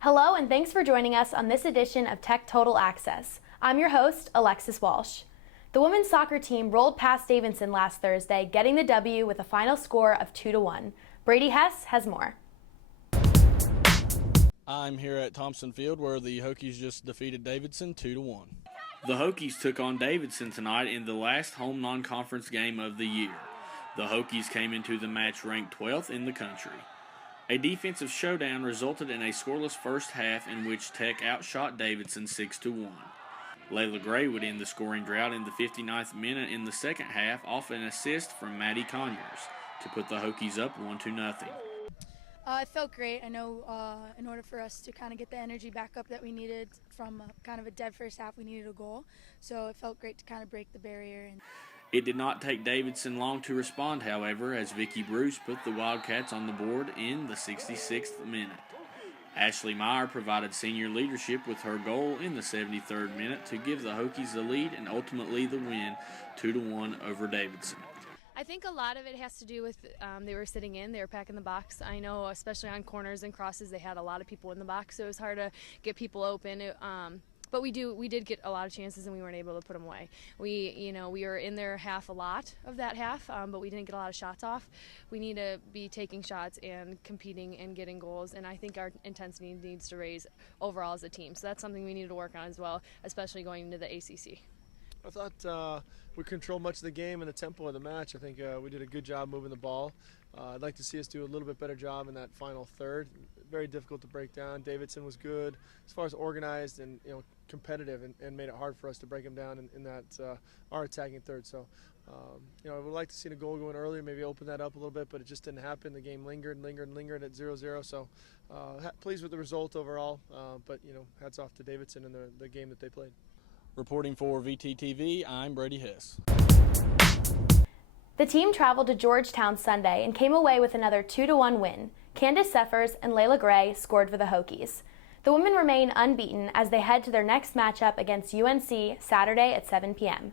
Hello, and thanks for joining us on this edition of Tech Total Access. I'm your host, Alexis Walsh. The women's soccer team rolled past Davidson last Thursday, getting the W with a final score of 2-1. Brady Hess has more. I'm here at Thompson Field where the Hokies just defeated Davidson 2-1. The Hokies took on Davidson tonight in the last home non-conference game of the year. The Hokies came into the match ranked 12th in the country. A defensive showdown resulted in a scoreless first half in which Tech outshot Davidson 6-1. Layla Gray would end the scoring drought in the 59th minute in the second half off an assist from Maddie Conyers to put the Hokies up 1-0. It felt great. I know in order for us to kind of get the energy back up that we needed from kind of a dead first half, we needed a goal. So it felt great to kind of break the barrier. It did not take Davidson long to respond, however, as Vicky Bruce put the Wildcats on the board in the 66th minute. Ashley Meyer provided senior leadership with her goal in the 73rd minute to give the Hokies the lead and ultimately the win 2-1 over Davidson. I think a lot of it has to do with they were sitting in, they were packing the box. I know especially on corners and crosses they had a lot of people in the box, so it was hard to get people open. But we did get a lot of chances and we weren't able to put them away. We were in their half a lot of that half, but we didn't get a lot of shots off. We need to be taking shots and competing and getting goals, and I think our intensity needs to raise overall as a team. So that's something we need to work on as well, especially going into the ACC. I thought we controlled much of the game and the tempo of the match. I think we did a good job moving the ball. I'd like to see us do a little bit better job in that final third. Very difficult to break down. Davidson was good as far as organized and competitive, and made it hard for us to break them down in that our attacking third. So I would like to see the goal going earlier, maybe open that up a little bit, but it just didn't happen. The game lingered at 0-0. So pleased with the result overall, but hats off to Davidson and the game that they played. Reporting for VTTV, I'm Brady Hess. The team traveled to Georgetown Sunday and came away with another 2-1 win. Candace Seffers and Layla Gray scored for the Hokies. The women remain unbeaten as they head to their next matchup against UNC Saturday at 7 p.m.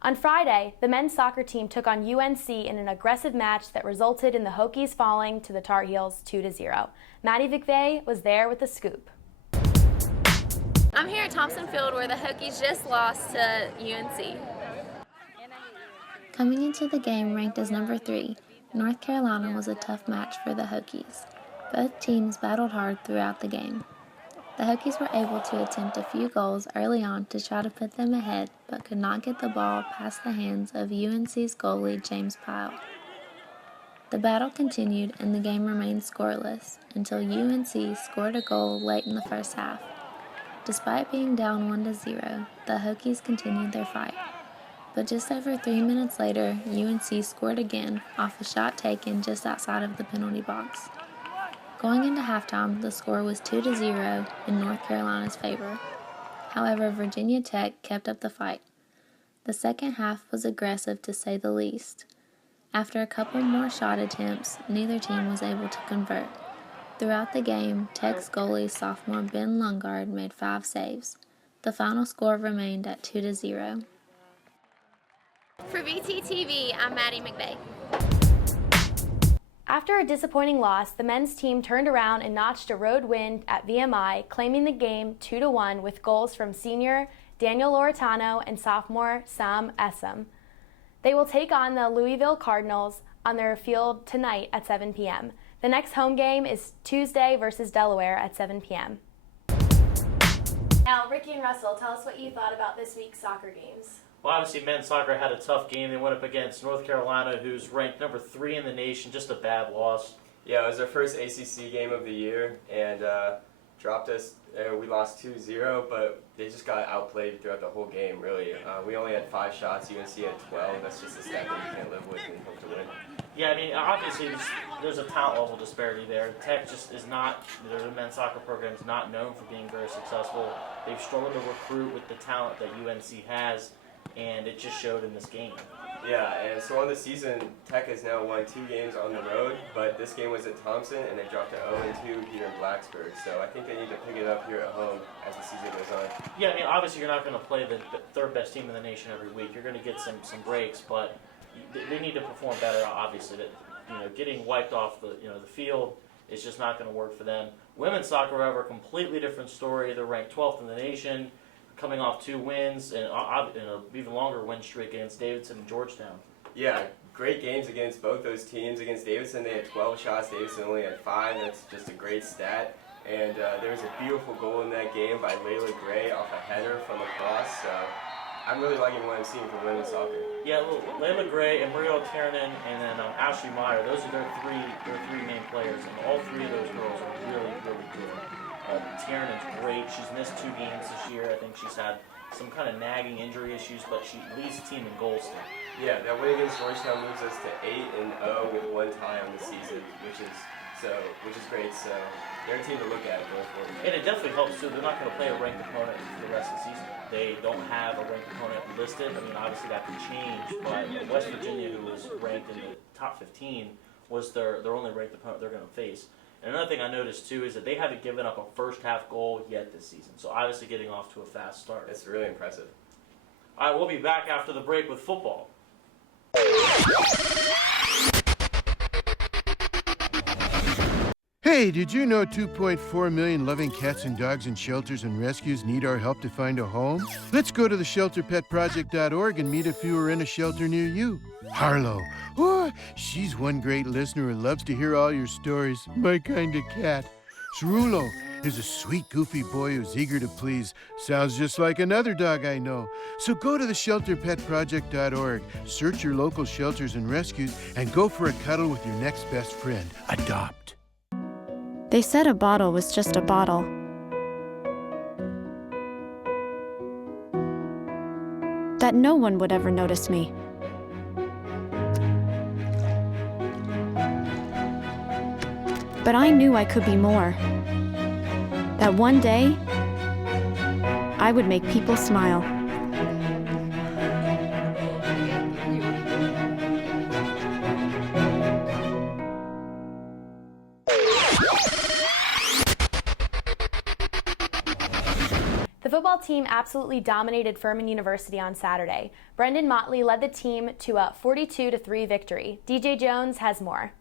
On Friday, the men's soccer team took on UNC in an aggressive match that resulted in the Hokies falling to the Tar Heels 2-0. Maddie McVeigh was there with the scoop. I'm here at Thompson Field where the Hokies just lost to UNC. Coming into the game ranked as number 3, North Carolina was a tough match for the Hokies. Both teams battled hard throughout the game. The Hokies were able to attempt a few goals early on to try to put them ahead, but could not get the ball past the hands of UNC's goalie James Pyle. The battle continued and the game remained scoreless until UNC scored a goal late in the first half. Despite being down 1-0, the Hokies continued their fight. But just over 3 minutes later, UNC scored again off a shot taken just outside of the penalty box. Going into halftime, the score was 2-0 in North Carolina's favor. However, Virginia Tech kept up the fight. The second half was aggressive to say the least. After a couple more shot attempts, neither team was able to convert. Throughout the game, Tech's goalie sophomore Ben Lungard made 5 saves. The final score remained at 2-0. For VTTV, I'm Maddie McVeigh. After a disappointing loss, the men's team turned around and notched a road win at VMI, claiming the game 2-1 with goals from senior Daniel Loretano and sophomore Sam Essam. They will take on the Louisville Cardinals on their field tonight at 7 p.m. The next home game is Tuesday versus Delaware at 7 p.m. Now, Ricky and Russell, tell us what you thought about this week's soccer games. Well, obviously, men's soccer had a tough game. They went up against North Carolina, who's ranked number 3 in the nation. Just a bad loss. Yeah, it was our first ACC game of the year, and dropped us. We lost 2-0, but they just got outplayed throughout the whole game, really. We only had 5 shots. UNC had 12. That's just a stat that you can't live with and hope to win. Yeah, I mean, obviously, there's a talent level disparity there. Tech just is not, their men's soccer program is not known for being very successful. They've struggled to recruit with the talent that UNC has, and it just showed in this game. Yeah, and so on the season, Tech has now won 2 games on the road, but this game was at Thompson, and they dropped to 0-2 here in Blacksburg. So I think they need to pick it up here at home as the season goes on. Yeah, I mean, obviously you're not going to play the third best team in the nation every week. You're going to get some breaks, but they need to perform better, obviously. getting wiped off the field is just not going to work for them. Women's soccer, however, a completely different story. They're ranked 12th in the nation, coming off 2 wins and an even longer win streak against Davidson and Georgetown. Yeah, great games against both those teams. Against Davidson, they had 12 shots. Davidson only had 5. That's just a great stat. And there was a beautiful goal in that game by Layla Gray off a header from across. So I'm really liking what I'm seeing from women's soccer. Yeah, Layla Gray and Maria Tiernan and then Ashley Meyer, those are their three main players. And all 3 of those girls are really, really good. Tiernan's great. She's missed 2 games this year. I think she's had some kind of nagging injury issues, but she leads the team in goals still. Yeah, that win against Georgetown moves us to 8-0 with 1 tie on the season, which is great. So they're a team to look at going forward. And it definitely helps too. They're not going to play a ranked opponent for the rest of the season. They don't have a ranked opponent listed. I mean, obviously that could change, but West Virginia, who was ranked in the top 15, was their only ranked opponent they're going to face. And another thing I noticed too is that they haven't given up a first half goal yet this season. So obviously getting off to a fast start. That's really impressive. All right, we'll be back after the break with football. Hey, did you know 2.4 million loving cats and dogs in shelters and rescues need our help to find a home? Let's go to theshelterpetproject.org and meet a few who are in a shelter near you. Harlow, oh, she's one great listener who loves to hear all your stories. My kind of cat. Cerulo is a sweet, goofy boy who's eager to please. Sounds just like another dog I know. So go to theshelterpetproject.org, search your local shelters and rescues, and go for a cuddle with your next best friend. Adopt. They said a bottle was just a bottle. That no one would ever notice me. But I knew I could be more. That one day, I would make people smile. The football team absolutely dominated Furman University on Saturday. Brendan Motley led the team to a 42-3 victory. DJ Jones has more.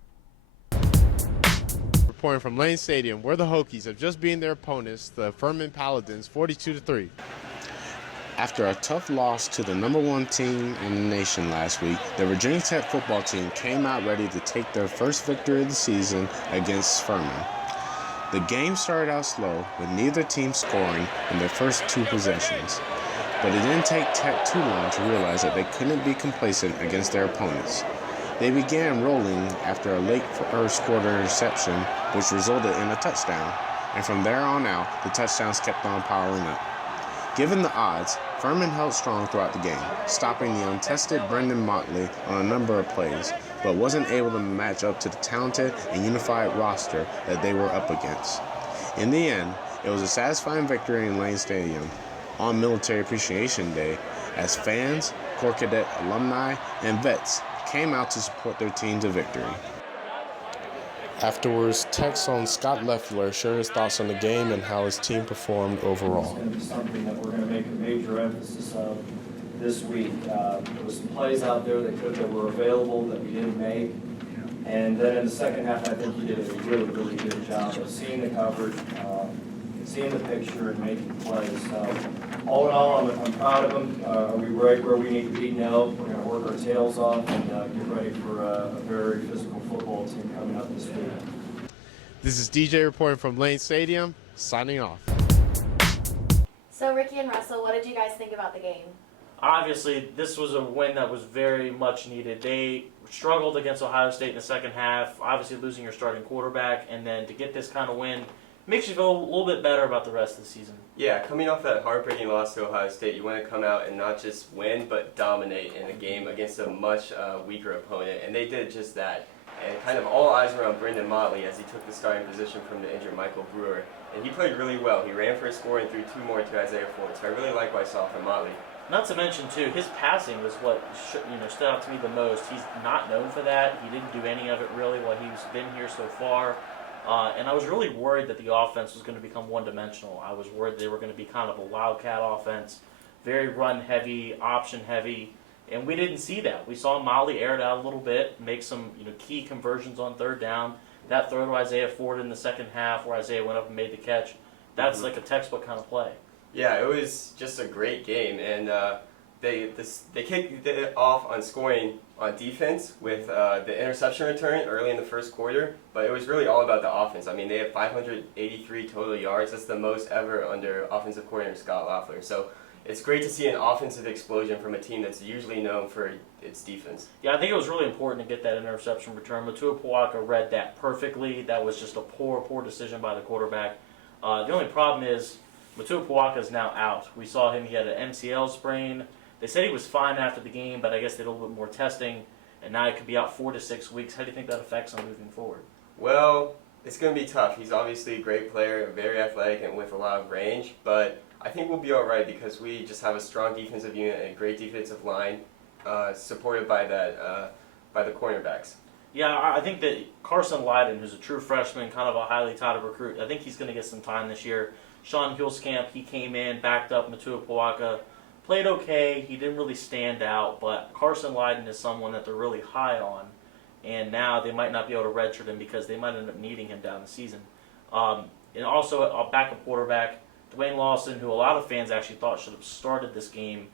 Reporting from Lane Stadium, where the Hokies have just beaten their opponents, the Furman Paladins, 42-3. After a tough loss to the #1 team in the nation last week, the Virginia Tech football team came out ready to take their first victory of the season against Furman. The game started out slow, with neither team scoring in their first 2 possessions. But it didn't take Tech too long to realize that they couldn't be complacent against their opponents. They began rolling after a late first quarter interception, which resulted in a touchdown. And from there on out, the touchdowns kept on piling up. Given the odds, Furman held strong throughout the game, stopping the untested Brendan Motley on a number of plays, but wasn't able to match up to the talented and unified roster that they were up against. In the end, it was a satisfying victory in Lane Stadium on Military Appreciation Day, as fans, Corps Cadet alumni, and vets came out to support their team to victory. Afterwards, Tech's own Scott Leffler shared his thoughts on the game and how his team performed overall. It's going to be something that we're going to make a major emphasis of this week. There was some plays out there that were available that we didn't make. And then in the second half, I think he did a really, really good job of seeing the coverage, seeing the picture, and making plays. So all in all, I'm proud of him. Are we right where we need to be? No. We're going to work our tails off and get ready for a very physical football team coming up this week. This is DJ reporting from Lane Stadium, signing off. So Ricky and Russell, what did you guys think about the game? Obviously, this was a win that was very much needed. They struggled against Ohio State in the second half, obviously losing your starting quarterback, and then to get this kind of win makes you feel a little bit better about the rest of the season. Yeah, coming off that heartbreaking loss to Ohio State, you want to come out and not just win, but dominate in a game against a much weaker opponent, and they did just that. And kind of all eyes were on Brendan Motley as he took the starting position from the injured Michael Brewer. And he played really well. He ran for a score and threw 2 more to Isaiah Ford. So I really like what I saw from Motley. Not to mention, too, his passing was what stood out to me the most. He's not known for that. He didn't do any of it really while he's been here so far. And I was really worried that the offense was going to become one-dimensional. I was worried they were going to be kind of a wildcat offense, very run-heavy, option-heavy. And we didn't see that. We saw Motley air it out a little bit, make some key conversions on third down. That throw to Isaiah Ford in the second half where Isaiah went up and made the catch, that's like a textbook kind of play. Yeah, it was just a great game, and they kicked it off on scoring on defense with the interception return early in the first quarter, but it was really all about the offense. I mean, they had 583 total yards. That's the most ever under offensive coordinator Scott Loeffler. So it's great to see an offensive explosion from a team that's usually known for its defense. Yeah, I think it was really important to get that interception return. Matua Puaka read that perfectly. That was just a poor decision by the quarterback. The only problem is Matua Puaka is now out. We saw him, he had an MCL sprain. They said he was fine after the game, but I guess they did a little bit more testing, and now he could be out 4 to 6 weeks. How do you think that affects him moving forward? Well, it's going to be tough. He's obviously a great player, very athletic, and with a lot of range, but I think we'll be all right because we just have a strong defensive unit and a great defensive line supported by by the cornerbacks. Yeah, I think that Carson Lyden, who's a true freshman, kind of a highly touted recruit, I think he's going to get some time this year. Sean Hulskamp, he came in, backed up Matua Puaka, played okay. He didn't really stand out, but Carson Lyden is someone that they're really high on, and now they might not be able to redshirt him because they might end up needing him down the season. And also a backup quarterback, Dwayne Lawson, who a lot of fans actually thought should have started this game.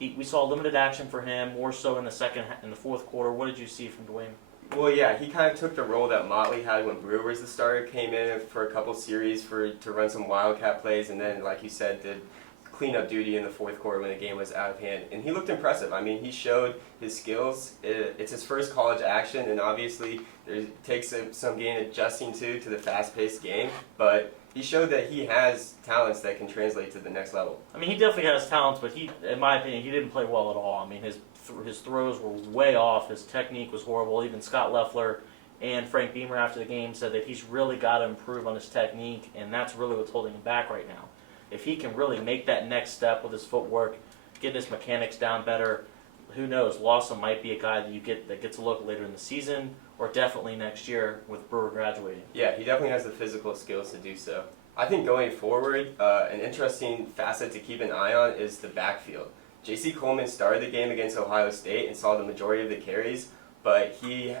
We saw limited action for him, more so in the fourth quarter. What did you see from Dwayne? Well, yeah, he kind of took the role that Motley had when Brewer was the starter, came in for a couple series to run some wildcat plays, and then, like you said, did cleanup duty in the fourth quarter when the game was out of hand. And he looked impressive. I mean, he showed his skills. It's his first college action, and obviously it takes some getting adjusting to the fast-paced game, but he showed that he has talents that can translate to the next level. I mean, he definitely has talents, but in my opinion, he didn't play well at all. I mean, his throws were way off. His technique was horrible. Even Scott Loeffler and Frank Beamer after the game said that he's really got to improve on his technique, and that's really what's holding him back right now. If he can really make that next step with his footwork, get his mechanics down better, who knows? Lawson might be a guy that gets a look later in the season, or definitely next year with Brewer graduating. Yeah, he definitely has the physical skills to do so. I think going forward, an interesting facet to keep an eye on is the backfield. J.C. Coleman started the game against Ohio State and saw the majority of the carries, but he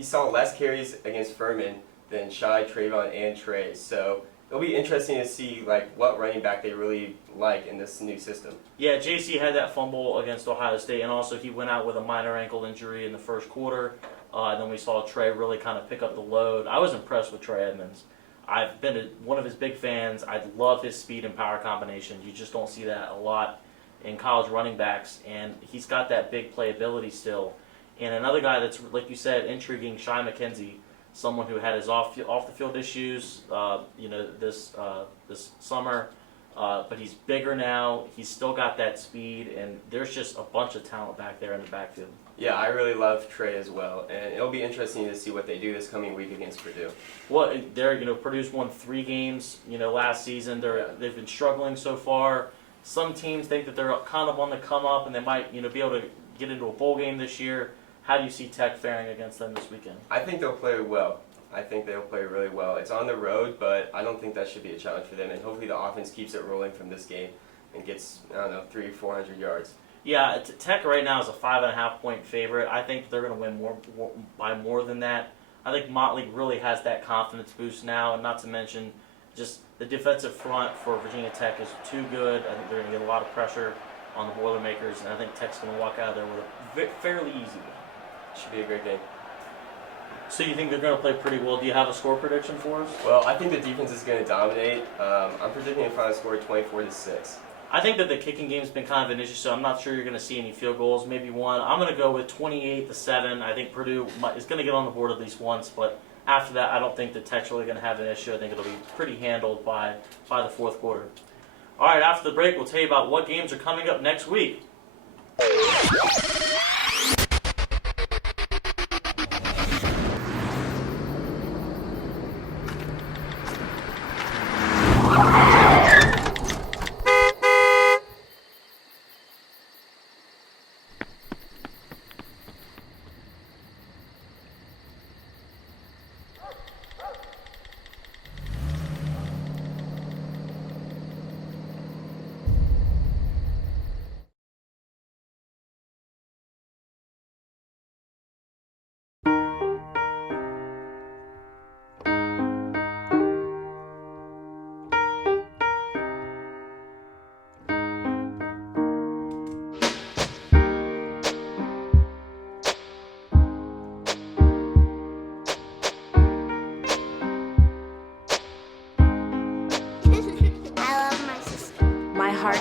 saw less carries against Furman than Shai, Trayvon, and Trey. So it'll be interesting to see what running back they really like in this new system. Yeah, JC had that fumble against Ohio State, and also he went out with a minor ankle injury in the first quarter. And then we saw Trey really kind of pick up the load. I was impressed with Trey Edmonds. I've been one of his big fans. I love his speed and power combination. You just don't see that a lot in college running backs, and he's got that big playability still. And another guy that's, like you said, intriguing, Shai McKenzie, someone who had his off the field issues, this summer, but he's bigger now. He's still got that speed, and there's just a bunch of talent back there in the backfield. Yeah, I really love Trey as well, and it'll be interesting to see what they do this coming week against Purdue. Well, Purdue's won 3 games, last season. They've been struggling so far. Some teams think that they're kind of on the come up, and they might, be able to get into a bowl game this year. How do you see Tech faring against them this we00weekend? I think they'll play well. I think they'll play really well. It's on the road, but I don't think that should be a challenge for them. And hopefully the offense keeps it rolling from this game and gets, 300-400 yards. Yeah, Tech right now is a 5.5-point favorite. I think they're going to win by more than that. I think Motley really has that confidence boost now, and not to mention just the defensive front for Virginia Tech is too good. I think they're going to get a lot of pressure on the Boilermakers, and I think Tech's going to walk out of there with a fairly easy win. Should be a great game. So you think they're going to play pretty well? Do you have a score prediction for us? Well, I think the defense is going to dominate. I'm predicting a final score 24-6. I think that the kicking game's been kind of an issue, so I'm not sure you're going to see any field goals, maybe one. I'm going to go with 28-7. I think Purdue is going to get on the board at least once, but after that, I don't think that Tech's really going to have an issue. I think it'll be pretty handled by the fourth quarter. All right, after the break, we'll tell you about what games are coming up next week.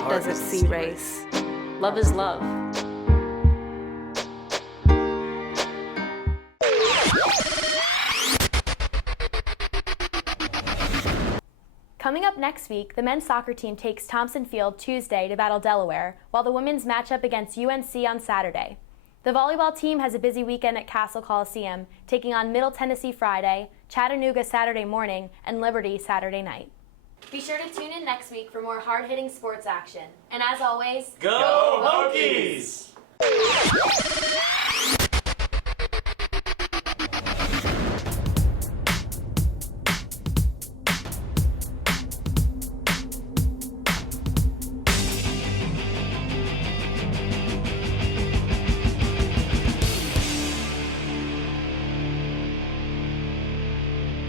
doesn't see race. Love is love. Coming up next week, the men's soccer team takes Thompson Field Tuesday to battle Delaware, while the women's match up against UNC on Saturday. The volleyball team has a busy weekend at Castle Coliseum, taking on Middle Tennessee Friday, Chattanooga Saturday morning, and Liberty Saturday night. Be sure to tune in next week for more hard-hitting sports action. And as always, Go Hokies!